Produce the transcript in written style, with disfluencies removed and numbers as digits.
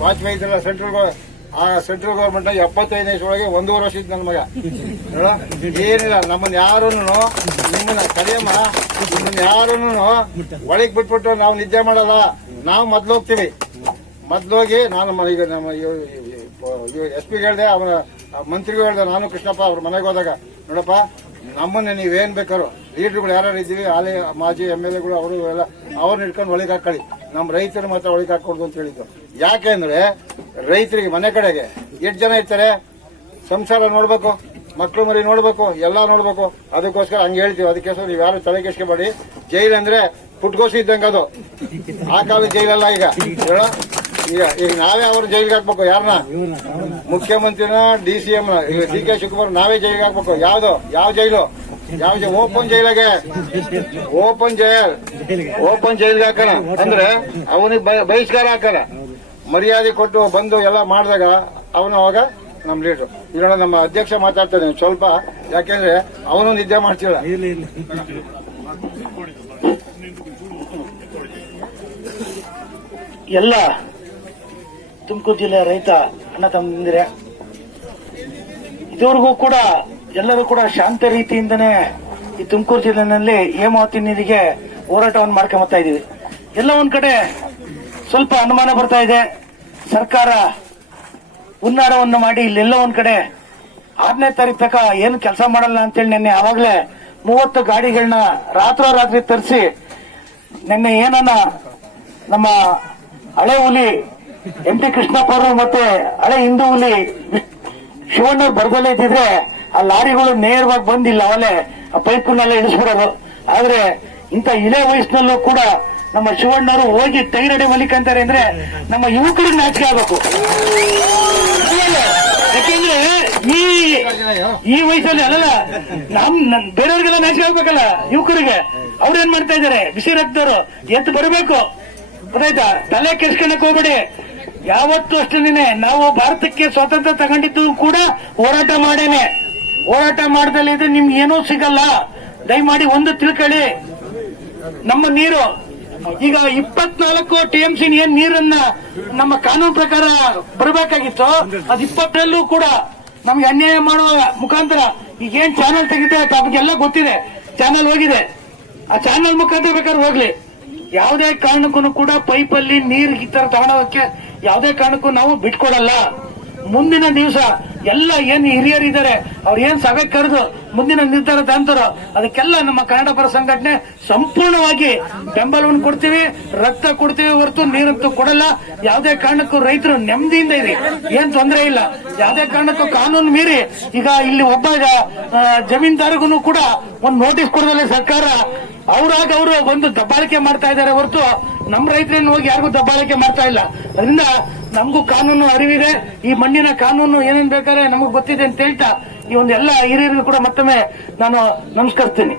ವಾಜಪೇಯಿ ಇದ್ರಲ್ಲ central government 75 ವರ್ಷದೊಳಗೆ 1.5 ವರ್ಷ ಇತ್ತು ನನ್ನ ಮಗ. ಏನಿಲ್ಲ, ನಮ್ಮನ್ನ ಯಾರೂ ನಿಮ್ಮನ್ನ ಕಡಿಯಮ್ಮ, ನಿಮ್ಮನ್ನ ಯಾರೂ ಒಳಗೆ ಬಿಟ್ಬಿಟ್ಟು ನಾವು ನಿದ್ದೆ ಮಾಡಲ್ಲ. ನಾವು ಮೊದ್ಲು ಹೋಗ್ತೀವಿ. ಮೊದ್ಲೋಗಿ ನಾನು ಈಗ ನಮ್ಮ SP ಹೇಳಿದೆ, ಅವನ ಮಂತ್ರಿಗೂ ಹೇಳಿದೆ, ನಾನು ಕೃಷ್ಣಪ್ಪ ಅವ್ರ ಮನೆಗೆ ಹೋದಾಗ, ನೋಡಪ್ಪ ನಮ್ಮನ್ನ ನೀವೇನ್ ಬೇಕಾದ್ರು ಲೀಡರ್ಗಳು ಯಾರು ಇದ್ದೀವಿ, ಹಾಲಿ ಮಾಜಿ MLAಗಳು ಅವರು ಎಲ್ಲ ಅವ್ರನ್ನ ಇಟ್ಕೊಂಡು ಒಳಗೆ ಹಾಕೊಳ್ಳಿ, ನಮ್ಮ ರೈತರು ಮಾತ್ರ ಒಳಗೆ ಹಾಕೊಡ್ದು ಅಂತ ಹೇಳಿದ್ದು. ಯಾಕೆ ಅಂದ್ರೆ ರೈತರಿಗೆ ಮನೆ ಕಡೆಗೆ 8 ಜನ ಇರ್ತಾರೆ, ಸಂಸಾರ ನೋಡ್ಬೇಕು, ಮಕ್ಳು ಮರಿ ನೋಡ್ಬೇಕು, ಎಲ್ಲಾ ನೋಡ್ಬೇಕು. ಅದಕ್ಕೋಸ್ಕರ ಹಂಗೆ ಹೇಳ್ತೀವಿ. ಅದಕ್ಕೋಸ್ಕರ ನೀವು ಯಾರು ತಲೆ ಕೆಡಿಸ್ಕೋಬೇಡಿ. ಜೈಲ್ ಅಂದ್ರೆ ಪುಟ್ಕೋಸಿ ಇದ್ದಂಗೆ ಅದು. ಆ ಕಾಲದ ಜೈಲಲ್ಲ ಈಗ. ಈಗ ನಾವೇ ಅವ್ರ ಜೈಲಿಗೆ ಹಾಕ್ಬೇಕು. ಯಾರನ್ನ? ಮುಖ್ಯಮಂತ್ರಿನ, DCM DK ಶಿವಕುಮಾರ್ ನಾವೇ ಜೈಲಿಗೆ ಹಾಕ್ಬೇಕು. ಯಾವ ಜೈಲು? ಓಪನ್ ಜೈಲಾಗೆ, ಓಪನ್ ಜೈಲ್ಗೆ ಹಾಕೋಣ. ಅಂದ್ರೆ ಅವನಿಗೆ ಬಹಿಷ್ಕಾರ ಹಾಕೋಣ. ಮರ್ಯಾದೆ ಕೊಟ್ಟು ಬಂದು ಎಲ್ಲ ಮಾಡಿದಾಗ ಅವನು ಅವಾಗ ನಮ್ ಲೀಡರ್. ಈಗ ನಮ್ಮ ಅಧ್ಯಕ್ಷ ಮಾತಾಡ್ತಾನೆ ಸ್ವಲ್ಪ, ಯಾಕೆಂದ್ರೆ ಅವನು ನಿದ್ದೆ ಮಾಡ್ತಿಲ್ಲ. ಎಲ್ಲ ತುಮಕೂರು ಜಿಲ್ಲೆಯ ರೈತ ಅಣ್ಣ ತಮ್ಮಂದಿರೆ, ಇದುವರೆಗೂ ಕೂಡ ಎಲ್ಲರೂ ಕೂಡ ಶಾಂತ ರೀತಿಯಿಂದನೇ ಈ ತುಮಕೂರು ಜಿಲ್ಲೆನಲ್ಲಿ ಹೇಮಾವತಿ ನೀರಿಗೆ ಹೋರಾಟವನ್ನು ಮಾಡ್ಕೊಂಬತ್ತಾ ಇದೀವಿ. ಎಲ್ಲ ಒಂದ್ ಕಡೆ ಸ್ವಲ್ಪ ಅನುಮಾನ ಬರ್ತಾ ಇದೆ. ಸರ್ಕಾರ ಹುನ್ನಾರವನ್ನು ಮಾಡಿ ಇಲ್ಲೆಲ್ಲ ಒಂದ್ ಕಡೆ 6ನೇ ತಾರೀಕು ತನಕ ಏನು ಕೆಲಸ ಮಾಡಲ್ಲ ಅಂತೇಳಿ ನಿನ್ನೆ ಆವಾಗಲೇ 30 ಗಾಡಿಗಳನ್ನ ರಾತ್ರೋರಾತ್ರಿ ತರಿಸಿ, ನಿನ್ನೆ ಏನನ್ನ ನಮ್ಮ ಹಳೆ ಹುಲಿ MT ಕೃಷ್ಣಪ್ಪ ಅವರು ಮತ್ತೆ ಹಳೆ ಹಿಂದೂ ಹುಲಿ ಶಿವಣ್ಣವ್ರು ಬರ್ದಲ್ಲೇ ಇದ್ದಿದ್ರೆ ಆ ಲಾರಿಗಳು ನೇರವಾಗಿ ಬಂದಿಲ್ಲ, ಅವಲೇ ಆ ಪೈಪ್ನೆಲ್ಲ ಇಳಿಸ್ಬಿಡೋದು. ಆದ್ರೆ ಇಂಥ ಇಳೆ ವಯಸ್ಸಿನಲ್ಲೂ ಕೂಡ ನಮ್ಮ ಶಿವಣ್ಣವರು ಹೋಗಿ ಟೈರಡೆ ಮಲಿಕಂತಾರೆ ಅಂದ್ರೆ ನಮ್ಮ ಯುವಕರಿಗೆ ನಾಚಿಕೆ ಆಗಬೇಕು. ಯಾಕೆಂದ್ರೆ ಈ ವಯಸ್ಸಲ್ಲಿ ಅಲ್ಲಲ್ಲ, ಬೇರೆಯವ್ರಿಗೆಲ್ಲ ನಾಚಿಕೆ ಆಗ್ಬೇಕಲ್ಲ. ಯುವಕರಿಗೆ ಅವ್ರೇನ್ ಮಾಡ್ತಾ ಇದಾರೆ, ಬಿಸಿ ರಕ್ತದವರು ಎದ್ದು ಬರಬೇಕು. ಗೊತ್ತಾಯ್ತಾ? ತಲೆ ಕೆಡ್ಸ್ಕೊಳಕ್ ಹೋಗ್ಬೇಡಿ. ಯಾವತ್ತೂ ಅಷ್ಟೇನೆ ನಾವು ಭಾರತಕ್ಕೆ ಸ್ವಾತಂತ್ರ್ಯ ತಗೊಂಡಿದ್ದು ಕೂಡ ಹೋರಾಟ ಮಾಡೇನೆ. ಹೋರಾಟ ಮಾಡದಲ್ಲಿ ಇದ್ರೆ ನಿಮ್ಗೆ ಏನೂ ಸಿಗಲ್ಲ. ದಯಮಾಡಿ ಒಂದು ತಿಳ್ಕೊಳ್ಳಿ, ನಮ್ಮ ನೀರು ಈಗ 24 TMC ಏನ್ ನೀರನ್ನ ನಮ್ಮ ಕಾನೂನು ಪ್ರಕಾರ ಬರಬೇಕಾಗಿತ್ತು, ಅದು 20ರಲ್ಲೂ ಕೂಡ ನಮ್ಗೆ ಅನ್ಯಾಯ ಮಾಡುವ ಮುಖಾಂತರ ಈಗೇನ್ ಚಾನೆಲ್ ತೆಗಿತಾರೆ ತಮಗೆಲ್ಲ ಗೊತ್ತಿದೆ. ಚಾನೆಲ್ ಹೋಗಿದೆ, ಆ ಚಾನೆಲ್ ಮುಖಾಂತರ ಬೇಕಾದ್ರೆ ಹೋಗ್ಲಿ. ಯಾವುದೇ ಕಾರಣಕ್ಕೂ ಕೂಡ ಪೈಪಲ್ಲಿ ನೀರು ಈ ತರ ತಗೊಳೋದಕ್ಕೆ ಯಾವುದೇ ಕಾರಣಕ್ಕೂ ನಾವು ಬಿಟ್ಕೊಡಲ್ಲ. ಮುಂದಿನ ದಿವಸ ಎಲ್ಲ ಏನ್ ಹಿರಿಯರಿದ್ದಾರೆ ಅವ್ರು ಏನ್ ಸಭೆ ಕರೆದು ಮುಂದಿನ ನಿರ್ಧಾರ ತಗೊಂತಾರೋ ಅದಕ್ಕೆಲ್ಲ ನಮ್ಮ ಕನ್ನಡ ಪರ ಸಂಘಟನೆ ಸಂಪೂರ್ಣವಾಗಿ ಬೆಂಬಲವನ್ನು ಕೊಡ್ತೀವಿ, ರಕ್ತ ಕೊಡ್ತೀವಿ ಹೊರತು ನೀರಂತೂ ಕೊಡಲ್ಲ. ಯಾವುದೇ ಕಾರಣಕ್ಕೂ ರೈತರು ನೆಮ್ಮದಿಯಿಂದ ಇದೆ, ಏನ್ ತೊಂದರೆ ಇಲ್ಲ. ಯಾವುದೇ ಕಾರಣಕ್ಕೂ ಕಾನೂನು ಮೀರಿ ಈಗ ಇಲ್ಲಿ ಒಬ್ಬ ಜಮೀನ್ದಾರಿಗೂ ಕೂಡ ಒಂದು ನೋಟಿಸ್ ಕೊಡದಲ್ಲ ಸರ್ಕಾರ, ಅವರಾಗ ಅವರು ಒಂದು ದಬ್ಬಾಳಿಕೆ ಮಾಡ್ತಾ ಇದ್ದಾರೆ ಹೊರತು ನಮ್ಮ ರೈತರನ್ನು ಹೋಗಿ ಯಾರಿಗೂ ದಬ್ಬಾಳಿಕೆ ಮಾಡ್ತಾ ಇಲ್ಲ. ಅದರಿಂದ ನಮಗೂ ಕಾನೂನು ಅರಿವಿದೆ, ಈ ಮಣ್ಣಿನ ಕಾನೂನು ಏನೇನ್ ಬೇಕಾದ್ರೆ ನಮಗ್ ಗೊತ್ತಿದೆ ಅಂತ ಹೇಳ್ತಾ ಈ ಒಂದು ಎಲ್ಲ ಹಿರಿಯರಿಗೂ ಕೂಡ ಮತ್ತೊಮ್ಮೆ ನಾನು ನಮಸ್ಕರಿಸ್ತೀನಿ.